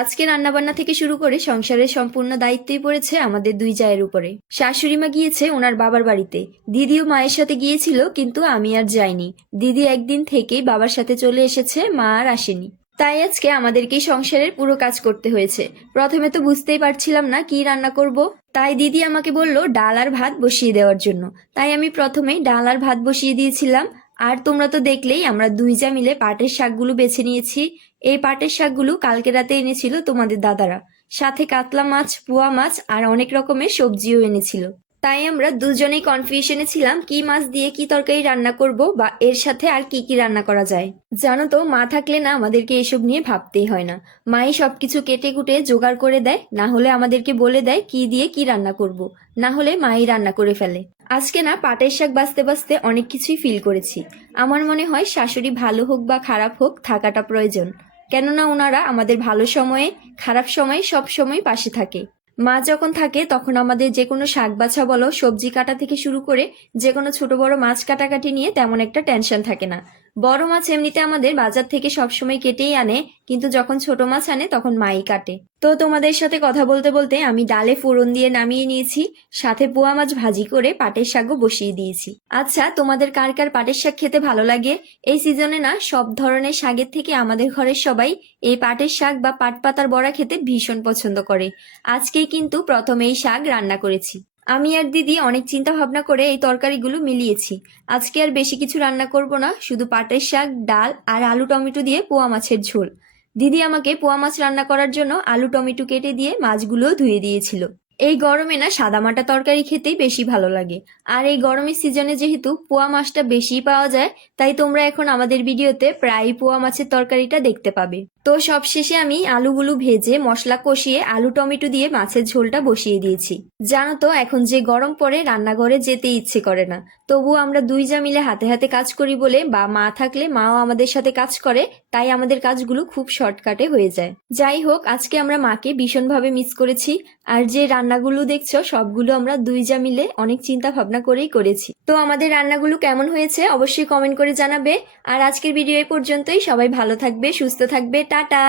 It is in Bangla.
আজকে রান্নাবান্না থেকে শুরু করে সংসারের সম্পূর্ণ দায়িত্বই পড়েছে আমাদের দুই জায়ের উপরে। শাশুড়ি মা গিয়েছে ওনার বাবার বাড়িতে, দিদিও মায়ের সাথে গিয়েছিল, কিন্তু আমি আর যাইনি। দিদি একদিন থেকেই বাবার সাথে চলে এসেছে, মা আর আসেনি। তাই আজকে আমাদেরকেই সংসারের পুরো কাজ করতে হয়েছে। প্রথমে তো বুঝতেই পারছিলাম না কি রান্না করব, তাই দিদি আমাকে বলল ডাল আর ভাত বসিয়ে দেওয়ার জন্য। তাই আমি প্রথমেই ডাল আর ভাত বসিয়ে দিয়েছিলাম। আর তোমরা তো দেখলেই আমরা দুই যা মিলে পাটের শাকগুলো বেছে নিয়েছি। এই পাটের শাকগুলো কালকে রাতে এনেছিল তোমাদের দাদারা, সাথে কাতলা মাছ, পোয়া মাছ আর অনেক রকমের সবজিও এনেছিল। তাই আমরা দুজনেই কনফিউশনে ছিলাম কি মাছ দিয়ে কি তরকারি রান্না করব, বা এর সাথে আর কি কি রান্না করা যায়। জানো তো, মা থাকলে না আমাদেরকে এসব নিয়ে ভাবতেই হয় না। মাই সবকিছু কেটে কুটে জোগাড় করে দেয়, না হলে আমাদেরকে বলে দেয় কি দিয়ে কি রান্না করব, না হলে মাই রান্না করে ফেলে। আজকে না পাটের শাক বাছতে বাছতে অনেক কিছুই ফিল করেছি। আমার মনে হয় শাশুড়ি ভালো হোক বা খারাপ হোক, থাকাটা প্রয়োজন। কেননা ওনারা আমাদের ভালো সময়ে খারাপ সময়ে সব সময় পাশে থাকে। মা যখন থাকে তখন আমাদের যে কোনো শাক বাছা বলো, সবজি কাটা থেকে শুরু করে যে কোনো ছোট বড় মাছ কাটাকাটি নিয়ে তেমন একটা টেনশন থাকে না। বড় মাছ এমনিতে আমাদের বাজার থেকে সবসময় কেটেই আনে, কিন্তু যখন ছোট মাছ আনে তখন মাই কাটে। তো তোমাদের সাথে কথা বলতে বলতে আমি ডালে ফোড়ন দিয়ে নামিয়ে নিয়েছি, সাথে পোয়া মাছ ভাজি করে পাটের শাকও বসিয়ে দিয়েছি। আচ্ছা, তোমাদের কার কার পাটের শাক খেতে ভালো লাগে? এই সিজনে না সব ধরনের শাকের থেকে আমাদের ঘরের সবাই এই পাটের শাক বা পাট পাতার বড়া খেতে ভীষণ পছন্দ করে। আজকেই কিন্তু প্রথমে এই শাক রান্না করেছি। আমি আর দিদি অনেক চিন্তা ভাবনা করে এই তরকারিগুলো মিলিয়েছি। আজকে আর বেশি কিছু রান্না করব না, শুধু পাটের শাক, ডাল আর আলু টমেটো দিয়ে পোয়া মাছের ঝোল। দিদি আমাকে পোয়া মাছ রান্না করার জন্য আলু টমেটো কেটে দিয়ে মাছগুলোও ধুয়ে দিয়েছিল। এই গরমে না সাদামাটা তরকারি খেতেই বেশি ভালো লাগে। আর এই গরমের সিজনে যেহেতু পোয়া মাছটা বেশি পাওয়া যায়, তাই তোমরা এখন আমাদের ভিডিওতে প্রায় পোয়া মাছের তরকারিটা দেখতে পাবে। তো সবশেষে আমি আলুগুলো ভেজে মশলা কষিয়ে আলু টমেটো দিয়ে মাছের ঝোলটা বসিয়ে দিয়েছি। জানো তো, এখন যে গরম পড়ে রান্নাঘরে যেতে ইচ্ছে করে না। তবুও আমরা দুই যা মিলে হাতে হাতে কাজ করি বলে, বা মা থাকলে মাও আমাদের সাথে কাজ করে, তাই আমাদের কাজগুলো খুব শর্টকাটে হয়ে যায়। যাই হোক, আজকে আমরা মাকে ভীষণভাবে মিস করেছি। আর যে রান্নাগুলো দেখছো সবগুলো আমরা দুই যা মিলে অনেক চিন্তা ভাবনা করেই করেছি। তো আমাদের রান্নাগুলো কেমন হয়েছে অবশ্যই কমেন্ট করে জানাবে। আর আজকের ভিডিও এই পর্যন্তই। সবাই ভালো থাকবে, সুস্থ থাকবে, টাটা।